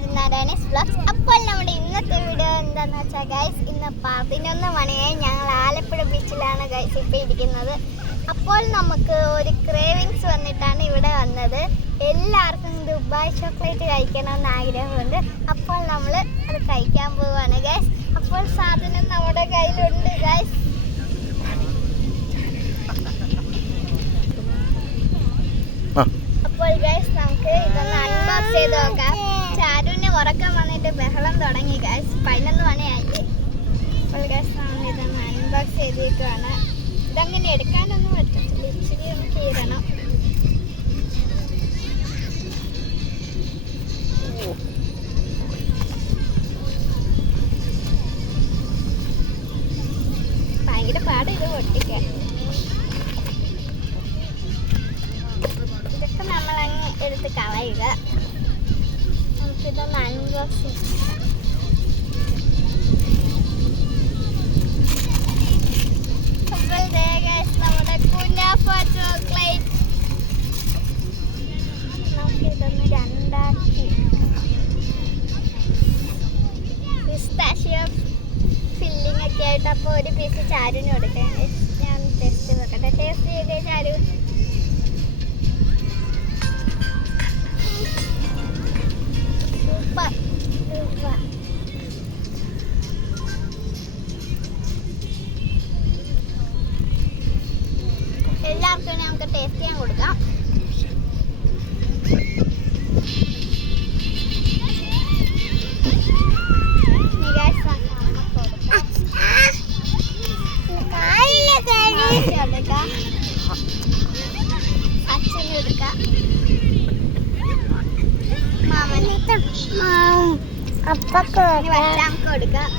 അരുണാരായണീസ് vlogs. അപ്പോൾ നമ്മുടെ ഇന്നത്തെ വീഡിയോ എന്താണെന്ന് വെച്ചാൽ ഗൈസ്, ഇന്ന് 11 മണിയായി. ഞങ്ങൾ ആലപ്പുഴ ബീച്ചിലാണ് ഗൈസ് ഇപ്പോൾ ഇരിക്കുന്നത്. അപ്പോൾ നമുക്ക് ഒരു ക്രേവിങ്സ് വന്നിട്ടാണ് ഇവിടെ വന്നത്. എല്ലാവർക്കും ദുബായ് ചോക്ലേറ്റ് കഴിക്കണമെന്ന് ആഗ്രഹമുണ്ട്. അപ്പോൾ നമ്മൾ അത് കഴിക്കാൻ പോവുകയാണ് ഗൈസ്. അപ്പോൾ സാധനം നമ്മുടെ കയ്യിലുണ്ട് ഗൈസ്. അപ്പോൾ ഗൈസ് നമുക്ക് ഇതൊന്ന് അൺബോക്സ് ചെയ്ത് നോക്കാം. ചാരുവിന് ഉറക്കം വന്നിട്ട് ബഹളം തുടങ്ങി ഗൈസ്. 11 മണിയായി. അപ്പോൾ ഗൈസ് നമ്മൾ ഇതൊന്ന് അൺബോക്സ് ചെയ്തിട്ടാണ്. ഇതങ്ങനെ എടുക്കാനൊന്നും പറ്റത്തില്ല, ഇച്ചിരി ഒന്ന് കീറണം. ഭയങ്കര പാട് ഇത് പൊട്ടിക്കാൻ. ഇതൊക്കെ നമ്മളങ്ങ് എടുത്ത് കളയുക. നമുക്കിതൊന്ന് അൺബോക്സ് ചെയ്യാം. അപ്പോൾ നമ്മുടെ കുനാഫ ചോക്ലേറ്റ് നമുക്കിതൊന്ന് രണ്ടാക്കി പിസ്താഷ്യോ ഫില്ലിംഗ് ഒക്കെ ആയിട്ട്. അപ്പോൾ ഒരു പീസ് ചാരുവിന് കൊടുക്കാം. ഞാൻ ടേസ്റ്റ് നോക്കട്ടെ. ടേസ്റ്റ് ചെയ്തേ ചാരു. Super super. എല്ലാവർക്കും നമുക്ക് ടേസ്റ്റ് ചെയ്യാൻ കൊടുക്കാം. അച്ഛന് എടുക്കാം. മാമന് അപ്പൊക്കെ കൊടുക്കാം.